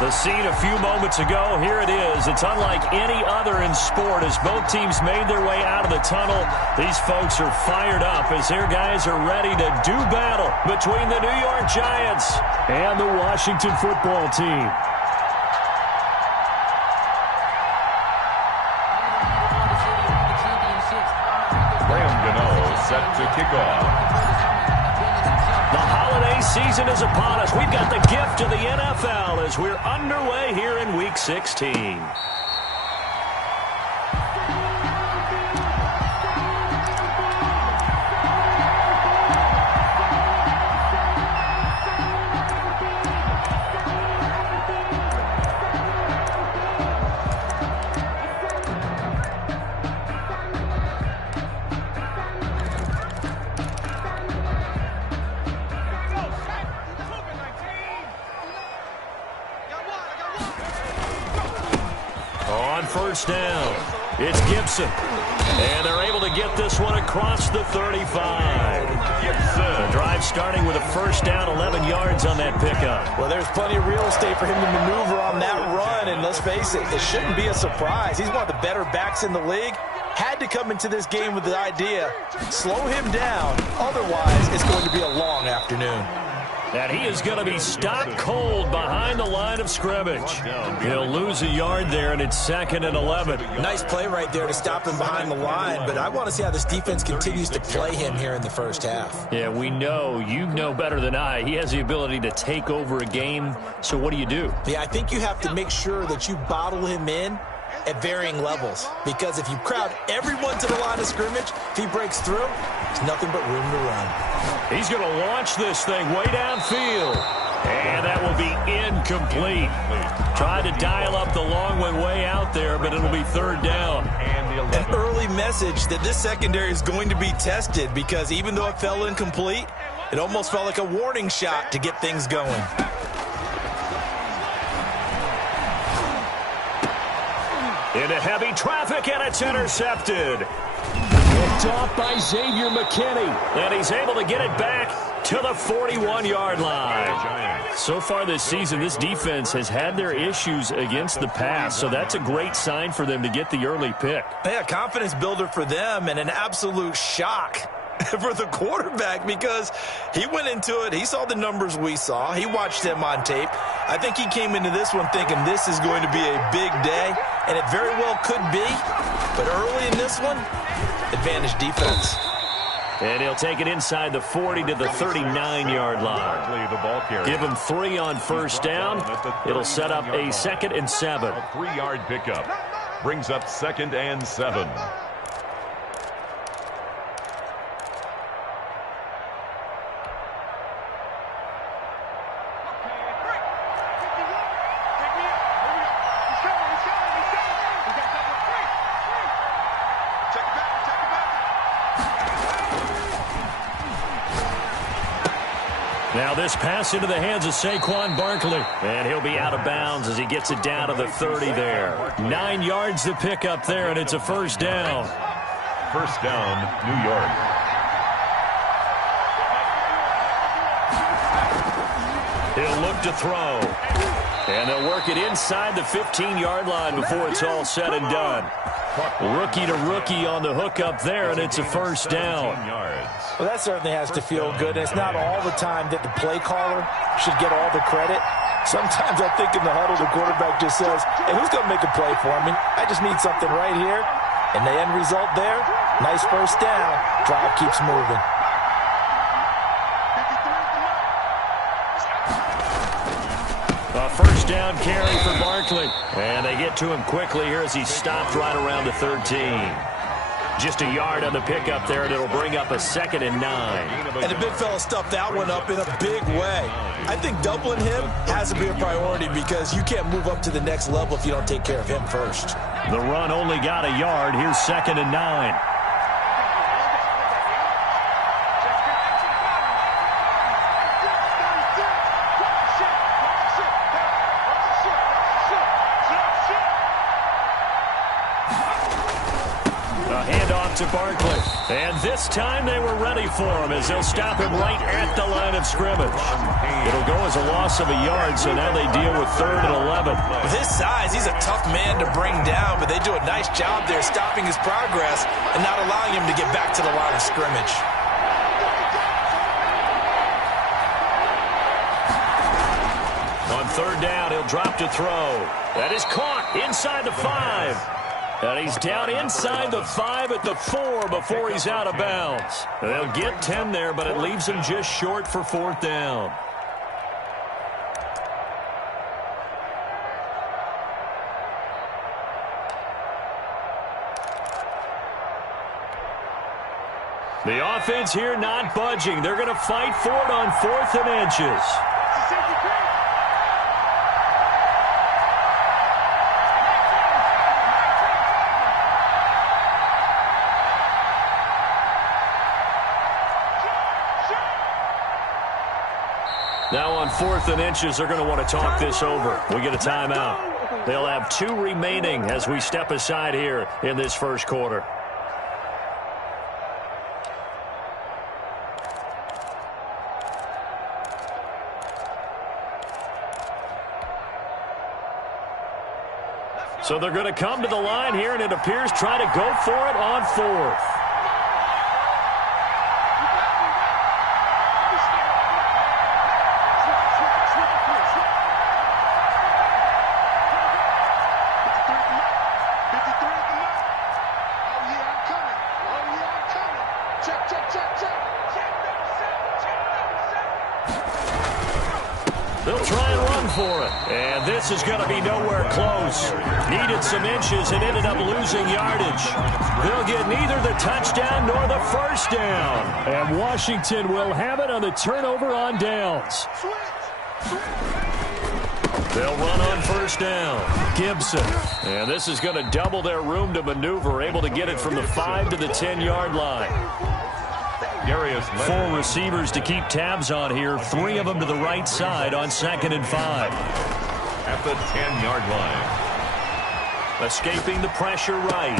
The scene a few moments ago, here it is. It's unlike any other in sport as both teams made their way out of the tunnel. These folks are fired up as their guys are ready to do battle between the New York Giants and the Washington football team. Set to kick off. The holiday season is upon us. We've got the gift of the NFL as we're underway here in Week 16. First down. It's Gibson. And they're able to get this one across the 35. The drive starting with a first down, 11 yards on that pickup. Well, there's plenty of real estate for him to maneuver on that run. And let's face it, it shouldn't be a surprise. He's one of the better backs in the league. Had to come into this game with the idea, slow him down. Otherwise, it's going to be a long afternoon. And he is going to be stopped cold behind the line of scrimmage. He'll lose a yard there, and it's 2nd and 11. Nice play right there to stop him behind the line, but I want to see how this defense continues to play him here in the first half. Yeah, we know. You know better than I. He has the ability to take over a game, so what do? Yeah, I think you have to make sure that you bottle him in at varying levels, because if you crowd everyone to the line of scrimmage, if he breaks through, there's nothing but room to run. He's going to launch this thing way downfield, and that will be incomplete. Tried to dial up the long one way out there, but it'll be 3rd down. An early message that this secondary is going to be tested, because even though it fell incomplete, it almost felt like a warning shot to get things going. Into heavy traffic, and it's intercepted. Picked off by Xavier McKinney. And he's able to get it back to the 41-yard line. So far this season, this defense has had their issues against the pass, so that's a great sign for them to get the early pick. Yeah, confidence builder for them, and an absolute shock for the quarterback, because he went into it, he saw the numbers we saw, he watched them on tape. I think he came into this one thinking this is going to be a big day, and it very well could be, but early in this one, advantage defense. And he'll take it inside the 40 to the 39-yard line. Give him 3 on first down. It'll set up a 2nd and 7. A 3-yard pickup brings up 2nd and 7. Now this pass into the hands of Saquon Barkley. And he'll be out of bounds as he gets it down to the 30 there. 9 yards to pick up there, and it's a first down. First down, New York. He'll look to throw. And they'll work it inside the 15-yard line before it's all said and done. Rookie to rookie on the hook up there, and it's a first down. Well, that certainly has to feel good. It's not all the time that the play caller should get all the credit. Sometimes I think in the huddle, the quarterback just says, hey, who's going to make a play for me? I just need something right here. And the end result there, nice first down. Drive keeps moving. A first down carry for Barkley. And they get to him quickly here as he stopped right around the 13. Just a yard on the pickup there, and it'll bring up a 2nd and 9. And the big fella stuffed that one up in a big way. I think doubling him has to be a priority, because you can't move up to the next level if you don't take care of him first. The run only got a yard. Here's 2nd and 9. To Barkley. And this time they were ready for him as they'll stop him right at the line of scrimmage. It'll go as a loss of a yard, so now they deal with 3rd and 11. him. With his size, he's a tough man to bring down, but they do a nice job there stopping his progress and not allowing him to get back to the line of scrimmage. On third down, he'll drop to throw. That is caught inside the 5. And he's down inside the 5 at the 4 before he's out of bounds. They'll get 10 there, but it leaves him just short for fourth down. The offense here not budging. They're going to fight for it on 4th and inches. Now on 4th and inches, they're going to want to talk this over. We get a timeout. They'll have 2 remaining as we step aside here in this first quarter. So they're going to come to the line here, and it appears try to go for it on 4th. They'll try and run for it. And this is going to be nowhere close. Needed some inches and ended up losing yardage. They'll get neither the touchdown nor the first down. And Washington will have it on the turnover on downs. They'll run on first down. Gibson. And this is going to double their room to maneuver, able to get it from the 5 to the 10-yard line. 4 receivers to keep tabs on here. 3 of them to the right side on 2nd and 5. At the 10-yard line. Escaping the pressure right.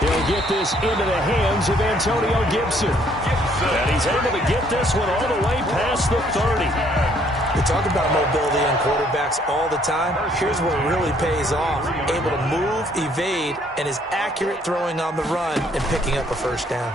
He'll get this into the hands of Antonio Gibson. And he's able to get this one all the way past the 30. We talk about mobility in quarterbacks all the time. Here's where it really pays off. Able to move, evade, and is accurate throwing on the run and picking up a first down.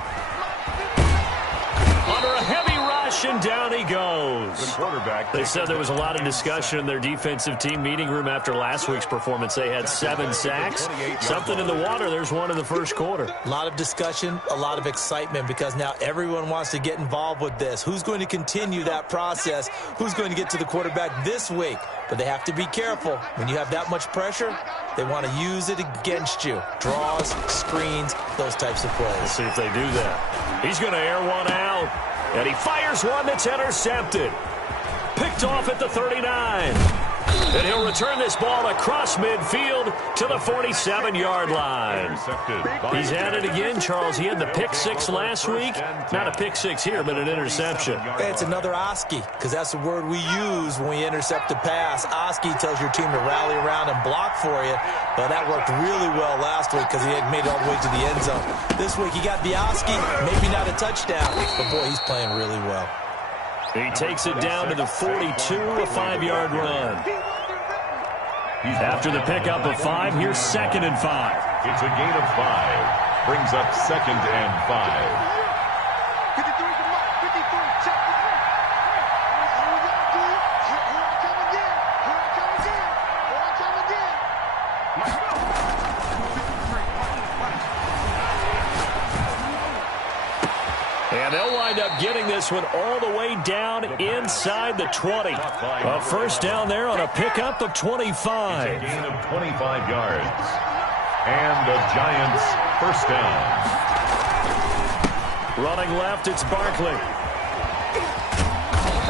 Under a heavy rush, and down he goes. The quarterback. They said there was a lot of discussion in their defensive team meeting room after last week's performance. They had 7 sacks. Something in the water. There's one in the first quarter. A lot of discussion, a lot of excitement, because now everyone wants to get involved with this. Who's going to continue that process? Who's going to get to the quarterback this week? But they have to be careful. When you have that much pressure, they want to use it against you. Draws, screens, those types of plays. Let's see if they do that. He's going to air one out. And he fires one that's intercepted. Picked off at the 39. And he'll return this ball across midfield to the 47-yard line. He's at it again, Charles. He had the pick 6 last week. Not a pick 6 here, but an interception. It's another Oski, because that's the word we use when we intercept a pass. Oski tells your team to rally around and block for you. But that worked really well last week because he had made it all the way to the end zone. This week he got the Oski, maybe not a touchdown, but boy, he's playing really well. He takes it down to the 42, a 5-yard run. After the pickup of 5, here's 2nd and 5. It's a gain of 5. Brings up 2nd and 5. And they'll wind up getting this one all the way down inside the 20. A first down there on a pickup of 25. It's a gain of 25 yards. And the Giants first down. Running left, it's Barkley.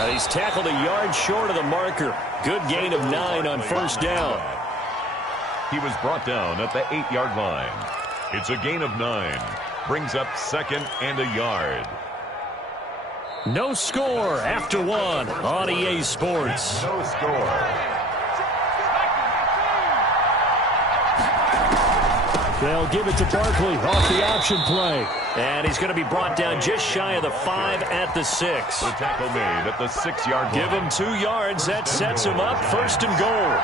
And he's tackled a yard short of the marker. Good gain of 9 on first down. He was brought down at the 8-yard line. It's a gain of 9. Brings up 2nd and a yard. No score after 1 on EA Sports. No score. They'll give it to Barkley off the option play. And he's going to be brought down just shy of the 5 at the 6. The tackle made at the 6-yard line. Give him 2 yards. That sets him up 1st and goal.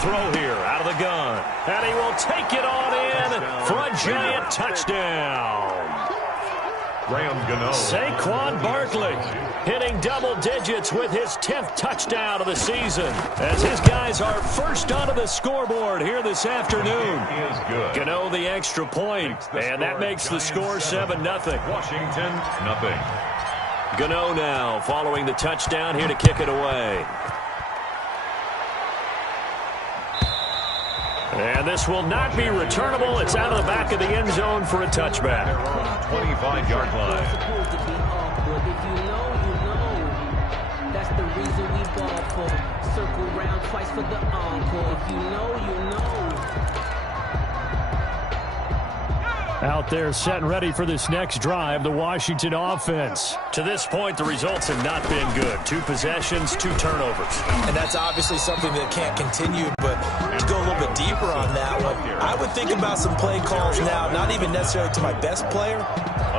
throw here out of the gun. And he will take it on in for a giant touchdown. Saquon Barkley hitting double digits with his 10th touchdown of the season as his guys are first onto the scoreboard here this afternoon. Gano the extra point, and that makes the score 7-0. Washington, nothing. Gano now following the touchdown here to kick it away. And this will not be returnable. It's out of the back of the end zone for a touchback. 25-yard line. If you know, you know. That's the reason we ball for. Circle round twice for the encore. If you know, you know. Out there set and ready for this next drive, the Washington offense. To this point, the results have not been good. 2 possessions, 2 turnovers. And that's obviously something that can't continue, but to go a little bit deeper on that one, I would think about some play calls now, not even necessarily to my best player,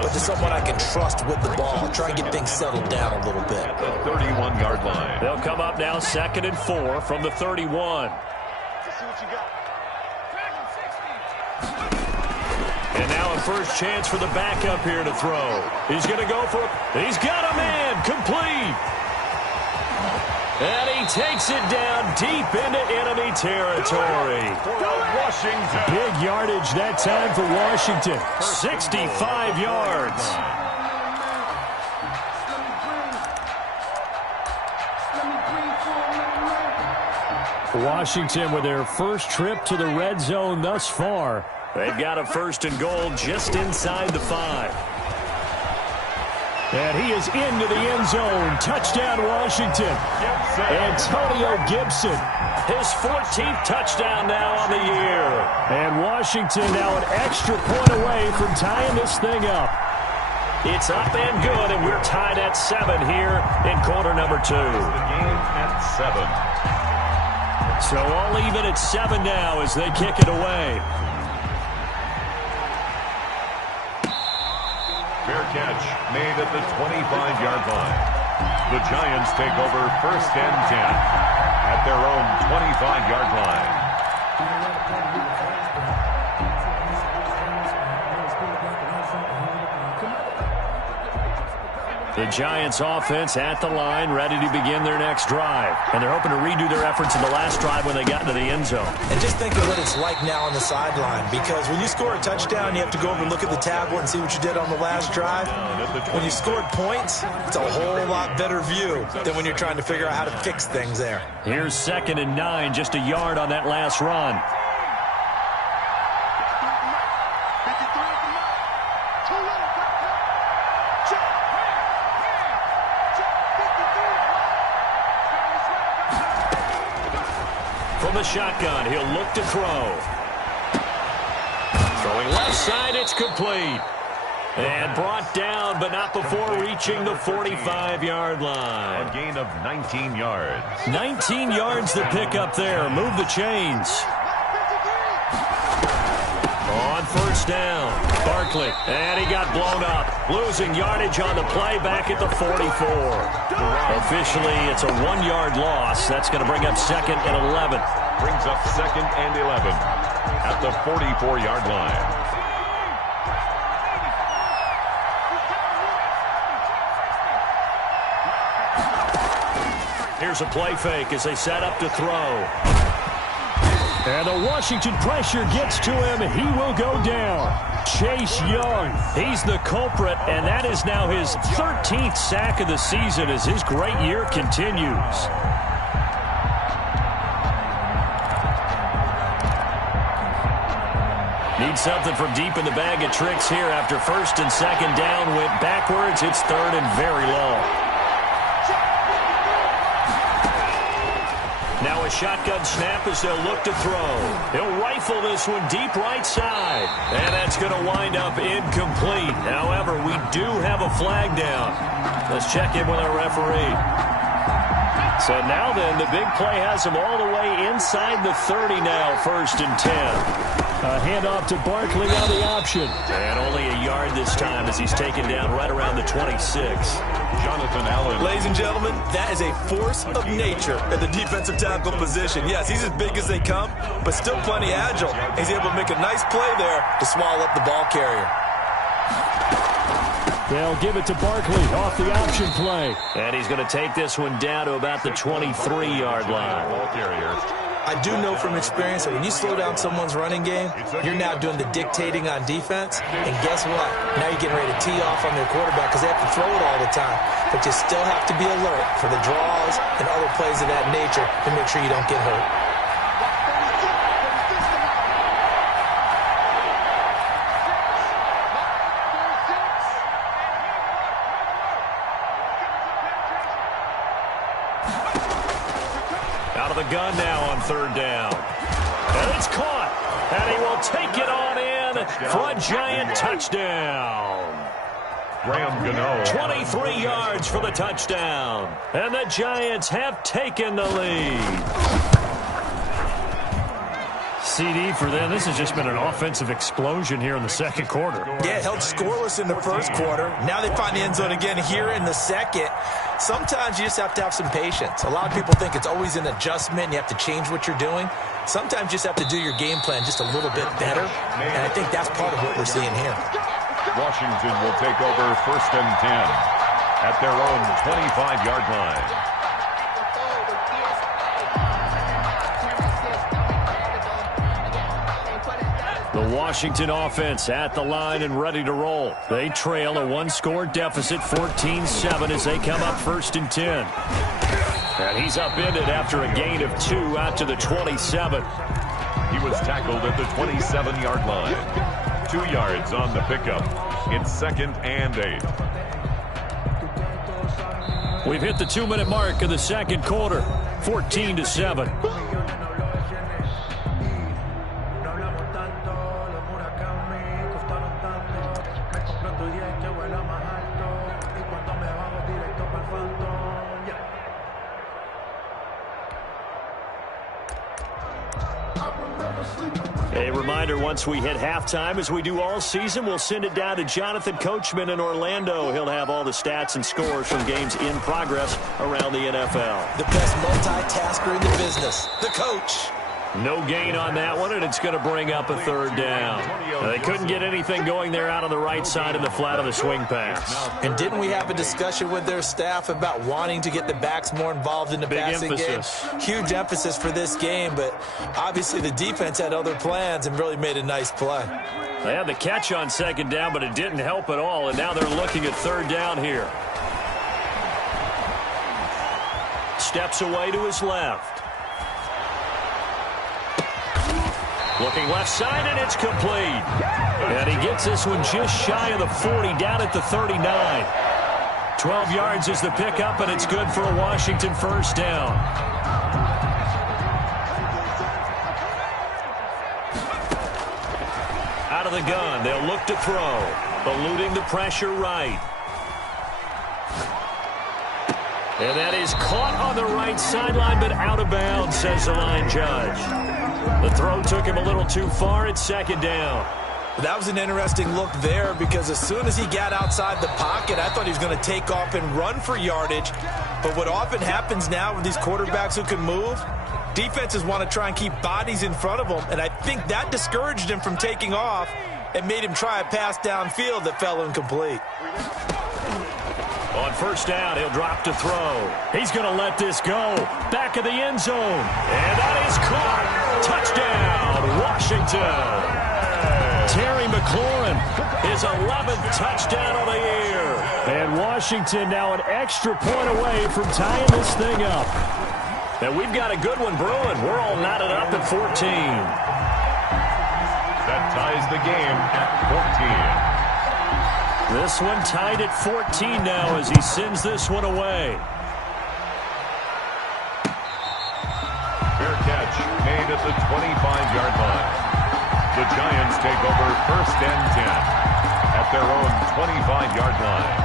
but to someone I can trust with the ball. Try and get things settled down a little bit. At the 31-yard line. They'll come up now 2nd and 4 from the 31. And now a first chance for the backup here to throw. He's going to go for it. He's got a man complete. And he takes it down deep into enemy territory. Washington. Big yardage that time for Washington. 65 yards. Washington with their first trip to the red zone thus far. They've got a 1st and goal just inside the 5. And he is into the end zone. Touchdown, Washington. Antonio Gibson. His 14th touchdown now on the year. And Washington now an extra point away from tying this thing up. It's up and good, and we're tied at 7 here in quarter number 2. The game at 7. So all even at 7 now as they kick it away. Fair catch made at the 25-yard line. The Giants take over 1st and 10 at their own 25-yard line. The Giants offense at the line, ready to begin their next drive. And they're hoping to redo their efforts in the last drive when they got into the end zone. And just think of what it's like now on the sideline, because when you score a touchdown, you have to go over and look at the tablet and see what you did on the last drive. When you scored points, it's a whole lot better view than when you're trying to figure out how to fix things there. Here's 2nd and 9, just a yard on that last run. From the shotgun, he'll look to throw. Throwing left side, it's complete. And brought down, but not before reaching the 45-yard line. A gain of 19 yards. 19 yards to pick up there. Move the chains. On 1st down, Barkley. And he got blown up. Losing yardage on the play back at the 44. Officially, it's a 1-yard loss. That's going to bring up 2nd and 11. Brings up 2nd and 11 at the 44-yard line. Here's a play fake as they set up to throw. And the Washington pressure gets to him. He will go down. Chase Young, he's the culprit, and that is now his 13th sack of the season as his great year continues. Need something from deep in the bag of tricks here after 1st and 2nd down went backwards. It's 3rd and very long. Now a shotgun snap as they'll look to throw. He'll rifle this one deep right side. And that's going to wind up incomplete. However, we do have a flag down. Let's check in with our referee. So now then, the big play has him all the way inside the 30 now, 1st and 10. A handoff to Barkley on the option. And only a yard this time as he's taken down right around the 26. Jonathan Allen. Ladies and gentlemen, that is a force of nature at the defensive tackle position. Yes, he's as big as they come, but still plenty agile. He's able to make a nice play there to swallow up the ball carrier. They'll give it to Barkley off the option play. And he's going to take this one down to about the 23-yard line. Ball carrier. I do know from experience that when you slow down someone's running game, you're now doing the dictating on defense. And guess what? Now you're getting ready to tee off on their quarterback because they have to throw it all the time. But you still have to be alert for the draws and other plays of that nature to make sure you don't get hurt. Gun now on third down. And it's caught. And he will take it on in for a Giant touchdown. Graham Gano. 23 yards for the touchdown. And the Giants have taken the lead. CD for them. This has just been an offensive explosion here in the second quarter. Yeah, held scoreless in the first quarter. Now they find the end zone again here in the second. Sometimes you just have to have some patience. A lot of people think it's always an adjustment. You have to change what you're doing. Sometimes you just have to do your game plan just a little bit better. And I think that's part of what we're seeing here. Washington will take over 1st and 10 at their own 25-yard line. The Washington offense at the line and ready to roll. They trail a one-score deficit, 14-7, as they come up 1st and 10. And he's upended after a gain of 2 out to the 27. He was tackled at the 27-yard line. 2 yards on the pickup. It's 2nd and 8. We've hit the 2-minute mark of the second quarter, 14-7. A reminder, once we hit halftime, as we do all season, we'll send it down to Jonathan Coachman in Orlando. He'll have all the stats and scores from games in progress around the NFL. The best multitasker in the business, the coach. No gain on that one, and it's going to bring up a third down. They couldn't get anything going there out on the right side of the flat of the swing pass. And didn't we have a discussion with their staff about wanting to get the backs more involved in the passing game? Huge emphasis for this game, but obviously the defense had other plans and really made a nice play. They had the catch on second down, but it didn't help at all, and now they're looking at third down here. Steps away to his left. Looking left side, and it's complete. And he gets this one just shy of the 40, down at the 39. 12 yards is the pickup, and it's good for a Washington first down. Out of the gun, they'll look to throw. Eluding the pressure right. And that is caught on the right sideline, but out of bounds, says the line judge. The throw took him a little too far. It's second down. That was an interesting look there because as soon as he got outside the pocket, I thought he was going to take off and run for yardage. But what often happens now with these quarterbacks who can move, defenses want to try and keep bodies in front of them. And I think that discouraged him from taking off and made him try a pass downfield that fell incomplete. On first down, he'll drop to throw. He's going to let this go. Back of the end zone. And that is caught. Touchdown, Washington. Terry McLaurin, his 11th touchdown of the year. And Washington now an extra point away from tying this thing up. And we've got a good one brewing. We're all knotted up at 14. That ties the game at 14. This one tied at 14 now as he sends this one away. Fair catch made at the 25-yard line. The Giants take over 1st and 10 at their own 25-yard line.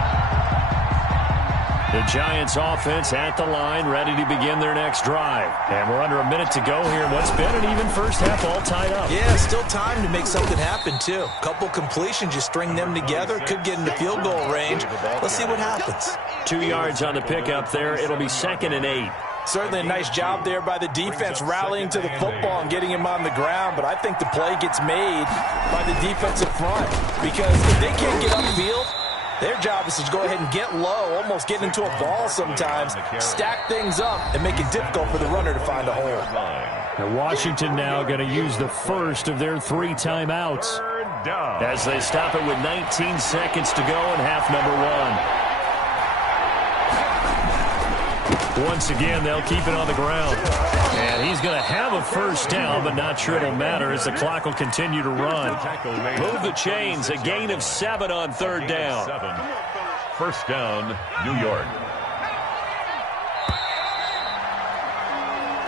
The Giants offense at the line, ready to begin their next drive. And we're under a minute to go here in what's been an even first half, all tied up. Yeah, still time to make something happen, too. A couple completions, you string them together, could get into field goal range. Let's see what happens. 2 yards on the pickup there. It'll be 2nd and 8. Certainly a nice job there by the defense rallying to the football and getting him on the ground, but I think the play gets made by the defensive front because if they can't get upfield, their job is to go ahead and get low, almost get into a ball sometimes, stack things up, and make it difficult for the runner to find a hole. And Washington now going to use the first of their 3 timeouts as they stop it with 19 seconds to go in half number 1. Once again, they'll keep it on the ground. And he's going to have a first down, but not sure it'll matter as the clock will continue to run. Move the chains, a gain of 7 on 3rd down. First down, New York.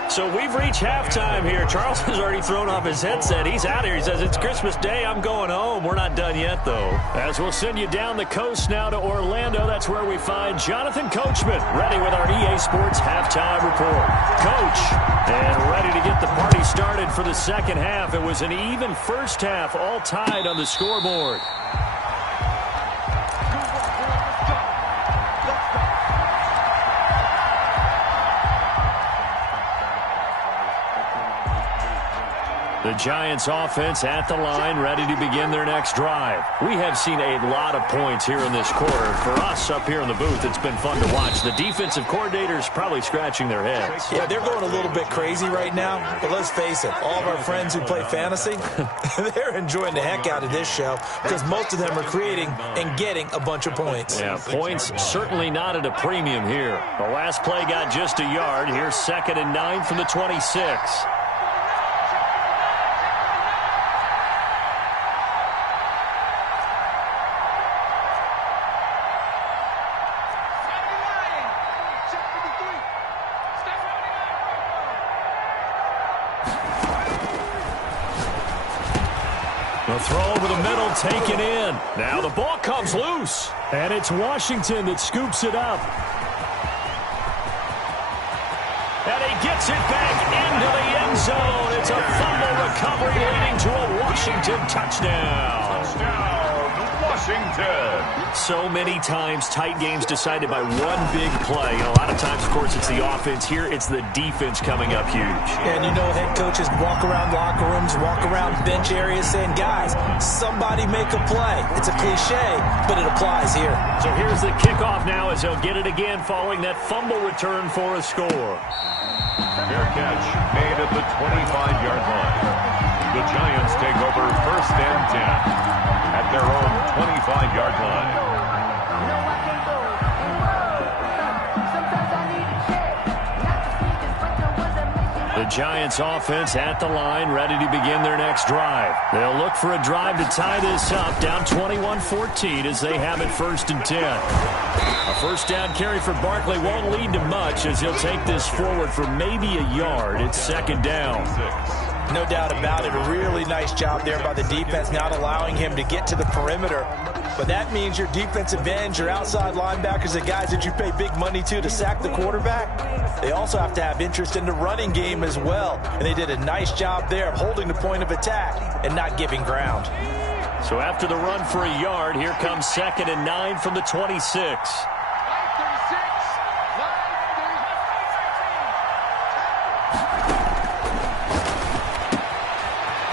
So we've reached halftime here. Charles has already thrown off his headset. He's out here. He says, it's Christmas Day. I'm going home. We're not done yet, though. As we'll send you down the coast now to Orlando. That's where we find Jonathan Coachman, ready with our EA Sports halftime report. Coach, and ready to get the party started for the second half. It was an even first half, all tied on the scoreboard. The Giants offense at the line, ready to begin their next drive. We have seen a lot of points here in this quarter. For us up here in the booth, it's been fun to watch. The defensive coordinators probably scratching their heads. Yeah, they're going a little bit crazy right now, but let's face it, all of our friends who play fantasy, they're enjoying the heck out of this show because most of them are creating and getting a bunch of points. Yeah, points certainly not at a premium here. The last play got just a yard. Here's 2nd and 9 from the 26. The throw over the middle, taken in. Now the ball comes loose. And it's Washington that scoops it up. And he gets it back into the end zone. It's a fumble recovery leading to a Washington touchdown. Touchdown, Washington. So many times tight games decided by one big play. And a lot of times, of course, it's the offense. Here, it's the defense coming up huge. And you know, head coaches walk around locker rooms, walk around bench areas saying, guys, somebody make a play. It's a cliche, but it applies here. So here's the kickoff now as he'll get it again following that fumble return for a score. Fair catch made at the 25-yard line. The Giants take over 1st and 10 at their own 25-yard line. The Giants offense at the line, ready to begin their next drive. They'll look for a drive to tie this up, down 21-14 as they have it 1st and 10. A first down carry for Barkley won't lead to much as he'll take this forward for maybe a yard. It's 2nd down. No doubt about it. A really nice job there by the defense, not allowing him to get to the perimeter. But that means your defensive ends, your outside linebackers, the guys that you pay big money to sack the quarterback, they also have to have interest in the running game as well. And they did a nice job there of holding the point of attack and not giving ground. So after the run for a yard, here comes 2nd and 9 from the 26.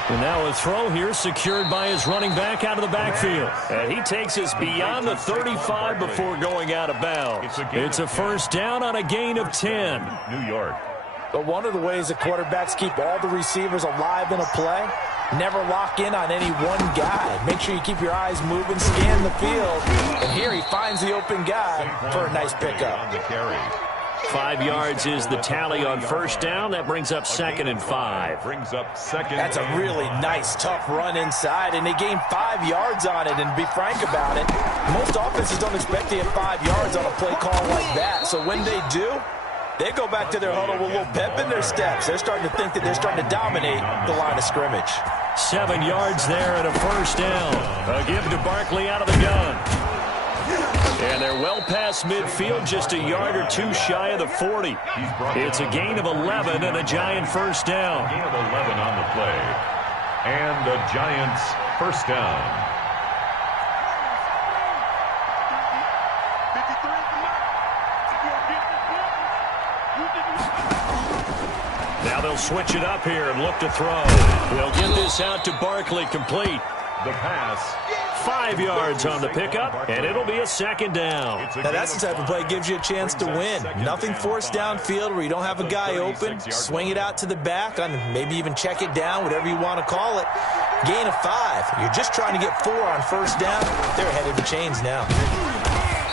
And now a throw here secured by his running back out of the backfield. And he takes us beyond the 35 before going out of bounds. It's a first down on a gain of 10. New York. But one of the ways that quarterbacks keep all the receivers alive in a play, never lock in on any one guy. Make sure you keep your eyes moving, scan the field. And here he finds the open guy for a nice pickup. 5 yards is the tally on first down. That brings up 2nd and 5. Brings up 2nd. That's a really nice, tough run inside, and they gained 5 yards on it. And to be frank about it, most offenses don't expect to get 5 yards on a play call like that. So when they do, they go back to their huddle with a little pep in their steps. They're starting to think that they're starting to dominate the line of scrimmage. 7 yards there and a first down. A give to Barkley out of the gun. And they're well past midfield, just a yard or two shy of the 40. It's a gain of 11 and a Giant first down. Gain of 11 on the play. And the Giants first down. Now they'll switch it up here and look to throw. They'll get this out to Barkley, complete. The pass. 5 yards on the pickup, and it'll be a second down. Now that's the type of play that gives you a chance to win. Nothing forced downfield where you don't have a guy open. Swing it out to the back, and maybe even check it down, whatever you want to call it. Gain of 5. You're just trying to get 4 on first down. They're ahead of the chains now.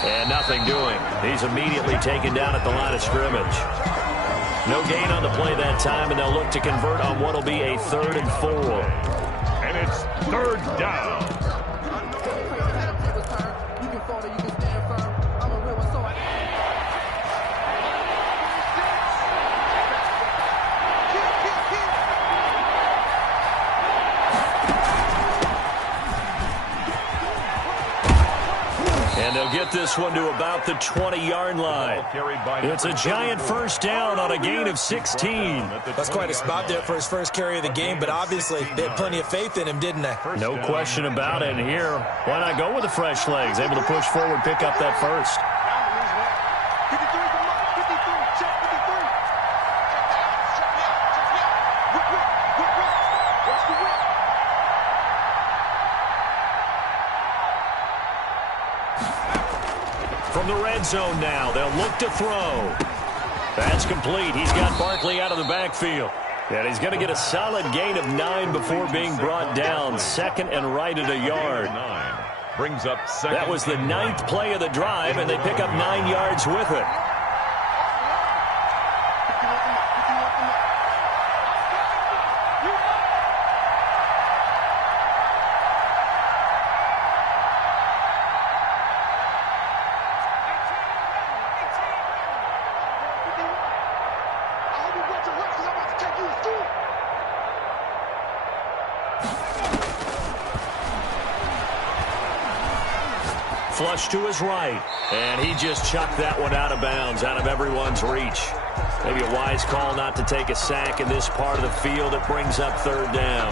And nothing doing. He's immediately taken down at the line of scrimmage. No gain on the play that time, and they'll look to convert on what will be a 3rd and 4. And it's 3rd down. And they'll get this one to about the 20-yard line. It's a Giant first down on a gain of 16. That's quite a spot there for his first carry of the game, but obviously they had plenty of faith in him, didn't they? No question about it. And here, why not go with the fresh legs? Able to push forward, pick up that first. From the red zone now, they'll look to throw. That's complete. He's got Barkley out of the backfield. And he's going to get a solid gain of 9 before being brought down. 2nd and right at a yard. Brings up second. That was the 9th play of the drive, and they pick up 9 yards with it. Flush to his right, and he just chucked that one out of bounds, out of everyone's reach. Maybe a wise call not to take a sack in this part of the field. It brings up 3rd down.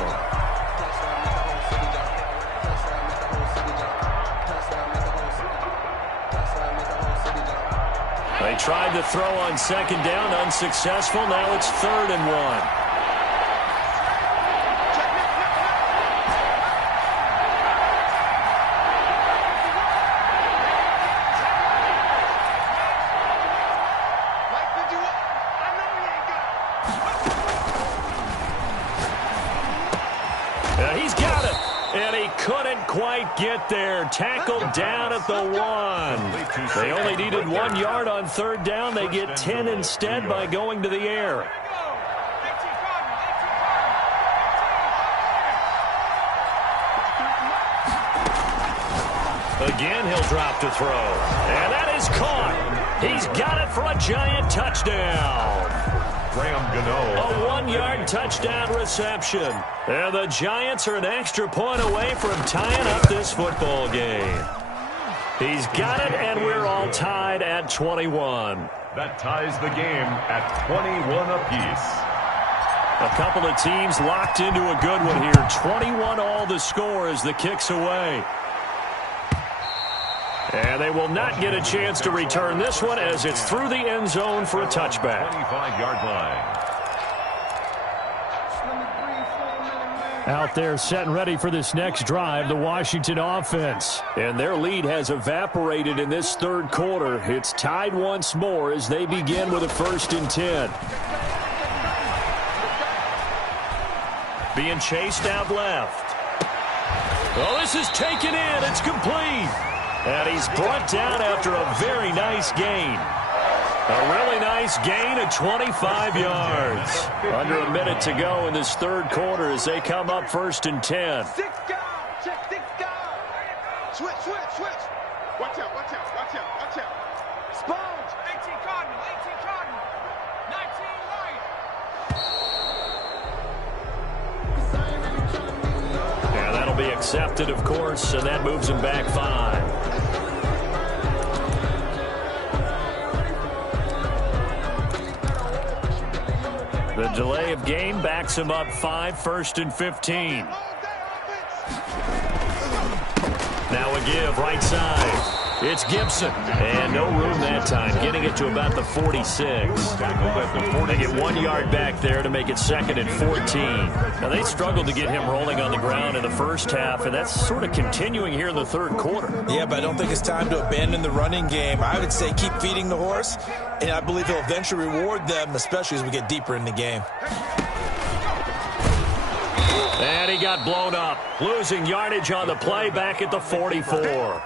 They tried to throw on 2nd down, unsuccessful. Now it's 3rd and 1. He's got it, and he couldn't quite get there. Tackled down at the 1. They only needed 1 yard on 3rd down. They get 10 instead by going to the air. Again, he'll drop to throw, and that is caught. He's got it for a Giant touchdown. A 1-yard touchdown reception. And the Giants are an extra point away from tying up this football game. He's got it, and we're all tied at 21. That ties the game at 21 apiece. A couple of teams locked into a good one here. 21 all the score as the kick's away. And they will not get a chance to return this one as it's through the end zone for a touchback. 25-yard line. Out there set and ready for this next drive, the Washington offense. And their lead has evaporated in this 3rd quarter. It's tied once more as they begin with a 1st and 10. Being chased out left. Oh, this is taken in. It's complete. And he's brought down after a very nice gain. A really nice gain of 25 yards. Under a minute to go in this 3rd quarter as they come up 1st and 10. 6 guys. Check 6 guys. Switch. Watch out. Sponge. 18 Cardinal. 19 right. Yeah, that'll be accepted, of course, and that moves him back 5. delay of game backs him up 5, 1st and 15. Now a give, right side. It's Gibson. And no room that time, getting it to about the 46. They get 1 yard back there to make it 2nd and 14. Now, they struggled to get him rolling on the ground in the first half, and that's sort of continuing here in the third quarter. Yeah, but I don't think it's time to abandon the running game. I would say keep feeding the horse, and I believe he'll eventually reward them, especially as we get deeper in the game. And he got blown up, losing yardage on the play back at the 44.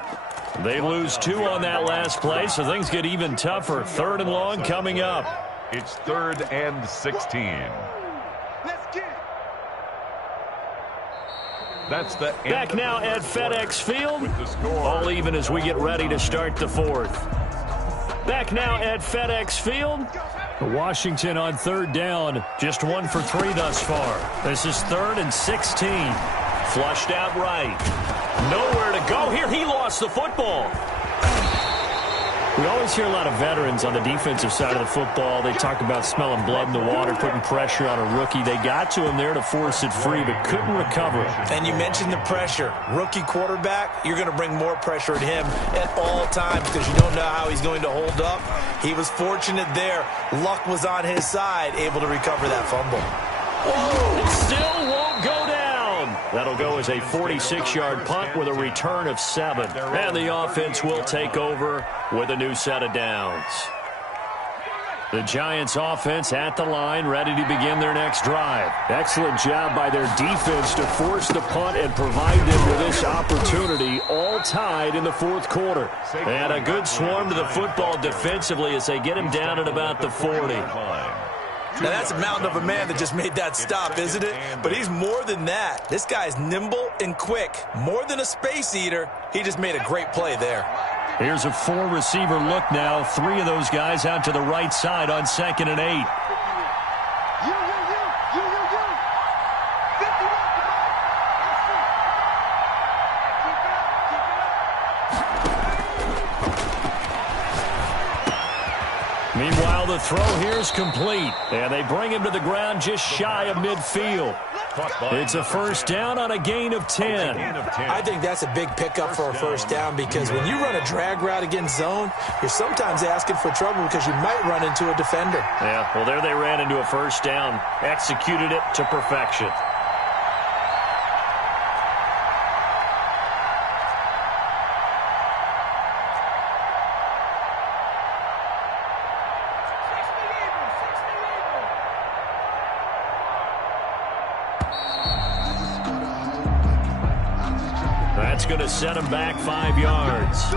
They lose 2 on that last play, so things get even tougher. 3rd and long coming up. It's 3rd and 16. Let's get it. That's the end Back now at FedEx Field. with the score. All even as we get ready to start the 4th. Back now at FedEx Field. Washington on 3rd down. Just 1 for 3 thus far. This is 3rd and 16. Flushed out right. Nowhere to go here. He lost the football. We always hear a lot of veterans on the defensive side of the football. They talk about smelling blood in the water, putting pressure on a rookie. They got to him there to force it free, but couldn't recover it. And you mentioned the pressure. Rookie quarterback, you're going to bring more pressure at him at all times because you don't know how he's going to hold up. He was fortunate there. Luck was on his side, able to recover that fumble. Whoa, it still won't go down. That'll go as a 46-yard punt with a return of 7. And the offense will take over with a new set of downs. The Giants offense at the line, ready to begin their next drive. Excellent job by their defense to force the punt and provide them with this opportunity, all tied in the 4th quarter. And a good swarm to the football defensively as they get him down at about the 40. Now, that's a mountain of a man that just made that stop, isn't it? But he's more than that. This guy's nimble and quick. More than a space eater, he just made a great play there. Here's a 4-receiver look now. 3 of those guys out to the right side on 2nd and 8. Meanwhile, the throw here is complete. And they bring him to the ground just shy of midfield. It's a 1st down on a gain of 10. I think that's a big pickup for a 1st down because when you run a drag route against zone, you're sometimes asking for trouble because you might run into a defender. Yeah, well, there they ran into a 1st down. Executed it to perfection. That's going to set him back 5 yards.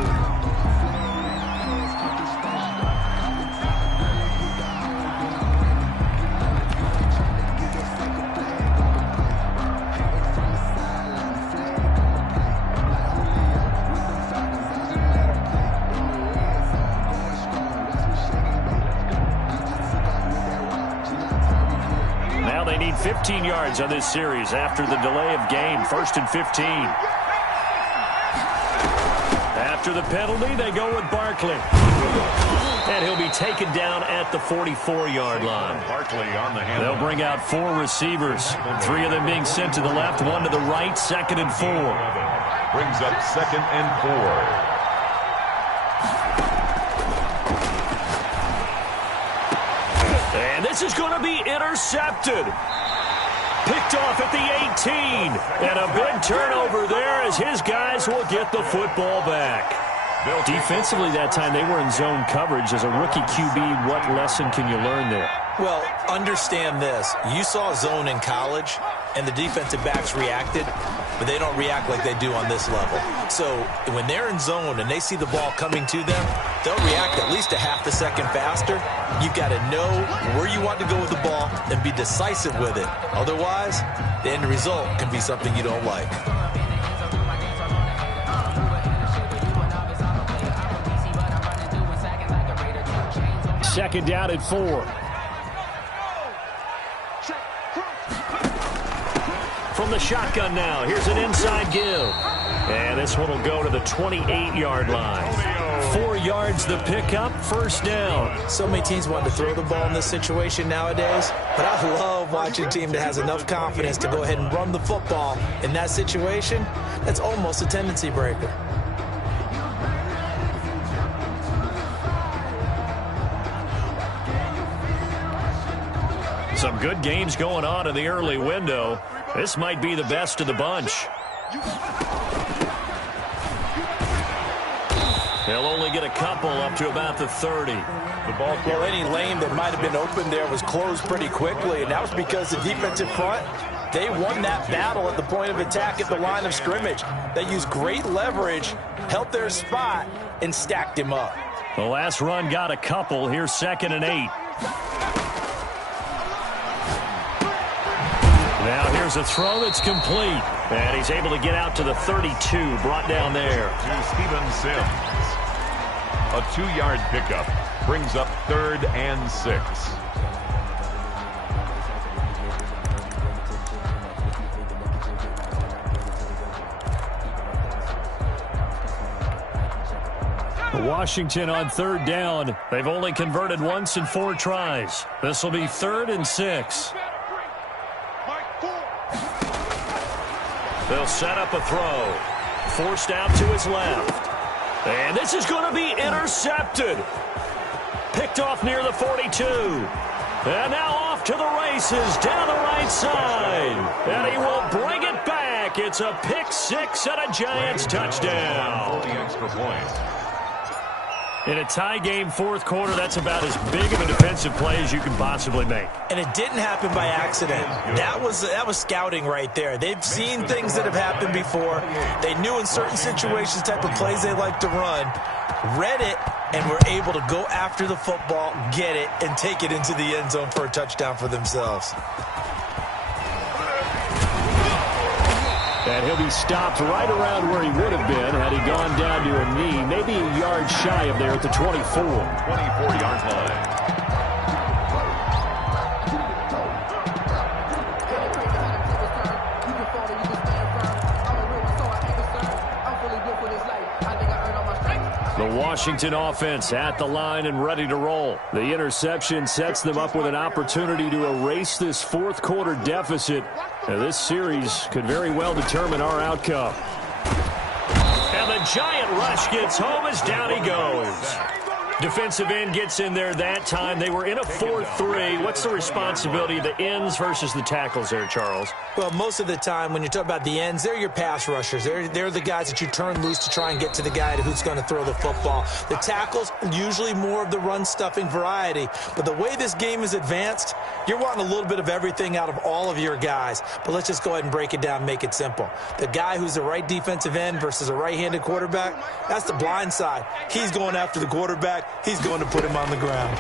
Now they need 15 yards on this series after the delay of game. 1st and 15. After the penalty, they go with Barkley. And he'll be taken down at the 44-yard line. Barkley on the handle. They'll bring out 4 receivers. 3 of them being sent to the left, 1 to the right, 2nd and 4. Brings up 2nd and 4. And this is going to be intercepted. Picked off at the 18. And a big turnover there as his guys will get the football back. Defensively that time, they were in zone coverage. As a rookie QB, what lesson can you learn there? Well, understand this. You saw zone in college, and the defensive backs reacted, but they don't react like they do on this level. So when they're in zone and they see the ball coming to them, they'll react at least a half a second faster. You've got to know where you want to go with the ball and be decisive with it. Otherwise, the end result can be something you don't like. Second down at 4. From the shotgun now, here's an inside give. And this one will go to the 28-yard line. 4 yards, the pickup, first down. So many teams want to throw the ball in this situation nowadays, but I love watching a team that has enough confidence to go ahead and run the football in that situation. That's almost a tendency breaker. Some good games going on in the early window. This might be the best of the bunch. They'll only get a couple up to about the 30. Well, any lane that might have been open there was closed pretty quickly, and that was because the defensive front, they won that battle at the point of attack at the line of scrimmage. They used great leverage, held their spot, and stacked him up. The last run got a couple. Here's 2nd and 8. Now here's a throw that's complete. And he's able to get out to the 32, brought down there. To Steven Sims. A 2-yard pickup brings up 3rd and 6. Washington on 3rd down. They've only converted once in 4 tries. This will be 3rd and 6. They'll set up a throw. Forced out to his left. And this is going to be intercepted. Picked off near the 42. And now off to the races down the right side. And he will bring it back. It's a pick 6 and a Giants touchdown. The extra point. In a tie game, 4th quarter, that's about as big of a defensive play as you can possibly make. And it didn't happen by accident. That was scouting right there. They've seen things that have happened before. They knew in certain situations type of plays they like to run, read it, and were able to go after the football, get it, and take it into the end zone for a touchdown for themselves. And he'll be stopped right around where he would have been had he gone down to a knee, maybe a yard shy of there at the 24. 24-yard line. The Washington offense at the line and ready to roll. The interception sets them up with an opportunity to erase this 4th quarter deficit. Now, this series could very well determine our outcome. And the giant rush gets home as down he goes. Defensive end gets in there that time. They were in a 4-3. What's the responsibility of the ends versus the tackles there, Charles? Well, most of the time when you talk about the ends, they're your pass rushers. They're the guys that you turn loose to try and get to the guy who's going to throw the football. The tackles, usually more of the run-stuffing variety. But the way this game is advanced, you're wanting a little bit of everything out of all of your guys. But let's just go ahead and break it down and make it simple. The guy who's the right defensive end versus a right-handed quarterback, that's the blind side. He's going after the quarterback. He's going to put him on the ground.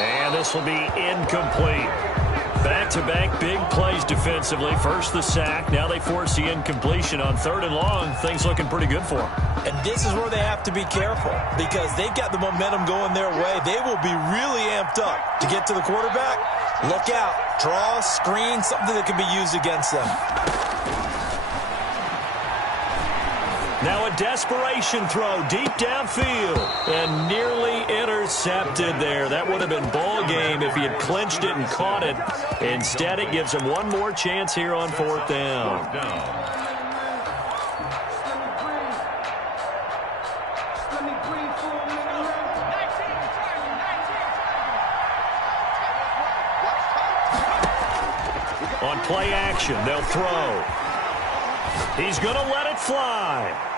And this will be incomplete. Back-to-back big plays defensively. First the sack. Now they force the incompletion on 3rd and long. Things looking pretty good for them. And this is where they have to be careful because they've got the momentum going their way. They will be really amped up to get to the quarterback. Look out. Draw, screen, something that can be used against them. Now a desperation throw deep downfield and nearly intercepted there. That would have been ball game if he had clinched it and caught it. Instead, it gives him one more chance here on 4th down. On play action, they'll throw. He's going to let it fly.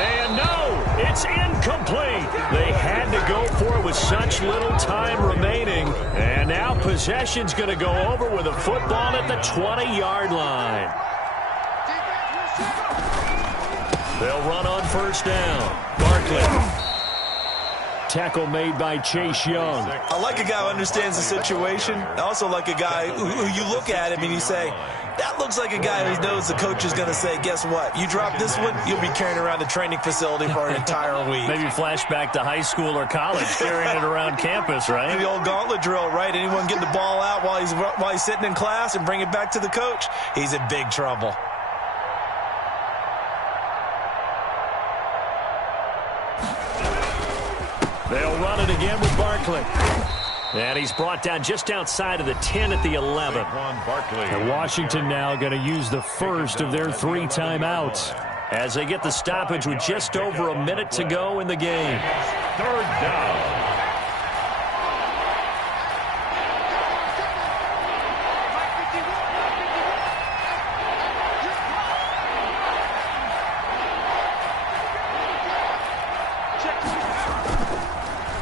And no, it's incomplete. They had to go for it with such little time remaining. And now possession's going to go over with a football at the 20-yard line. They'll run on 1st down. Barkley. Tackle made by Chase Young. I like a guy who understands the situation. I also like a guy who you look at him and you say, that looks like a guy who knows the coach is going to say, guess what? You drop this one, you'll be carrying around the training facility for an entire week. Maybe flashback to high school or college, carrying it around campus, right? The old gauntlet drill, right? Anyone get the ball out while he's sitting in class and bring it back to the coach? He's in big trouble. They'll run it again with Barkley. And he's brought down just outside of the 10 at the 11. And Washington now going to use the first of their 3 timeouts as they get the stoppage with just over a minute to go in the game. Third down.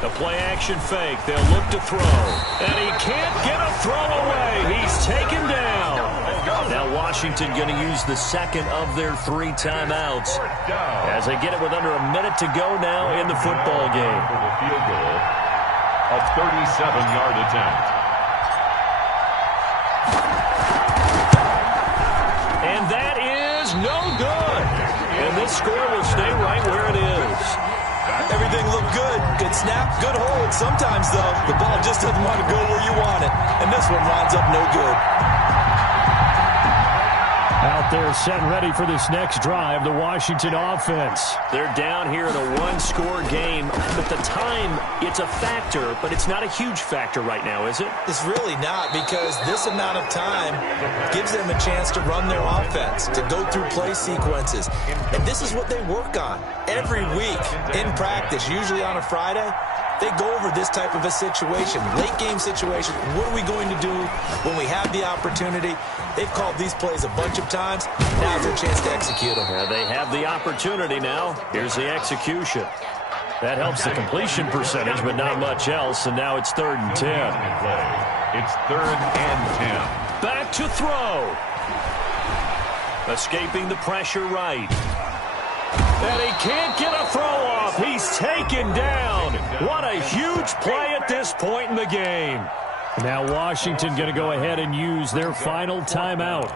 The play-action fake. They'll look to throw. And he can't get a throw away. He's taken down. Now Washington going to use the second of their 3 timeouts as they get it with under a minute to go now in the football game. For the field goal, a 37-yard attempt. And that is no good. And this score will stay right where it is. Everything looked good. Good snap, good hold. Sometimes, though, the ball just doesn't want to go where you want it. And this one winds up no good. Out there set ready for this next drive, the Washington offense. They're down here in a 1-score game. But the time, it's a factor, but it's not a huge factor right now, is it? It's really not, because this amount of time gives them a chance to run their offense, to go through play sequences. And this is what they work on every week in practice, usually on a Friday. They go over this type of a situation, late game situation. What are we going to do when we have the opportunity? They've called these plays a bunch of times. Now's their chance to execute them. Yeah, they have the opportunity now. Here's the execution. That helps the completion percentage, but not much else. And now it's 3rd and 10. It's 3rd and 10. Back to throw. Escaping the pressure right. And he can't get a throw off. He's taken down. What a huge play at this point in the game. Now Washington going to go ahead and use their final timeout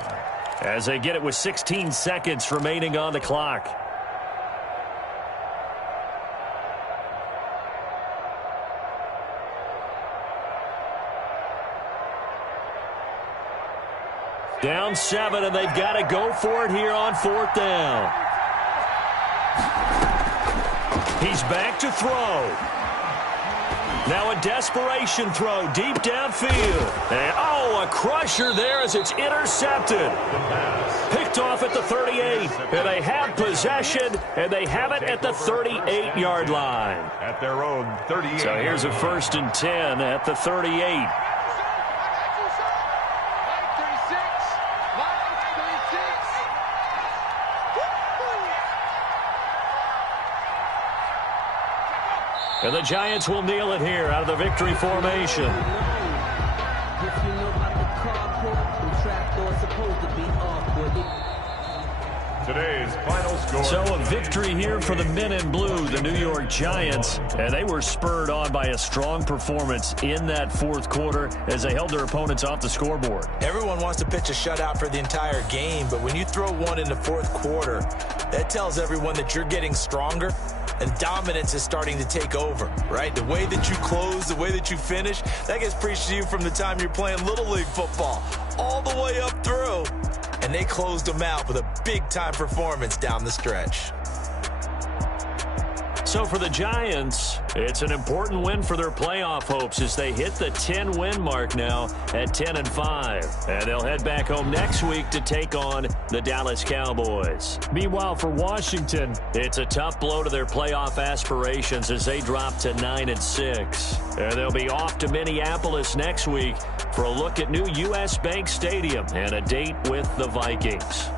as they get it with 16 seconds remaining on the clock. Down 7, and they've got to go for it here on 4th down. He's back to throw. Now a desperation throw deep downfield. And, a crusher there as it's intercepted. Picked off at the 38. And they have possession, and they have it at the 38-yard line. At their own 38. So here's a 1st and 10 at the 38. And the Giants will kneel it here out of the victory formation. Today's final score. So a victory here for the men in blue, the New York Giants. And they were spurred on by a strong performance in that 4th quarter as they held their opponents off the scoreboard. Everyone wants to pitch a shutout for the entire game, but when you throw one in the 4th quarter, that tells everyone that you're getting stronger. And dominance is starting to take over, right? The way that you close, the way that you finish, that gets preached to you from the time you're playing Little League football all the way up through. And they closed them out with a big-time performance down the stretch. So for the Giants, it's an important win for their playoff hopes as they hit the 10-win mark now at 10-5. And they'll head back home next week to take on the Dallas Cowboys. Meanwhile, for Washington, it's a tough blow to their playoff aspirations as they drop to 9-6. And they'll be off to Minneapolis next week for a look at new U.S. Bank Stadium and a date with the Vikings.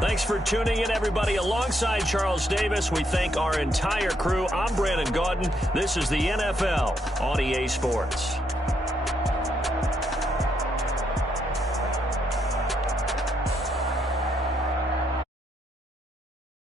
Thanks for tuning in, everybody. Alongside Charles Davis, we thank our entire crew. I'm Brandon Gaudin. This is the NFL on EA Sports.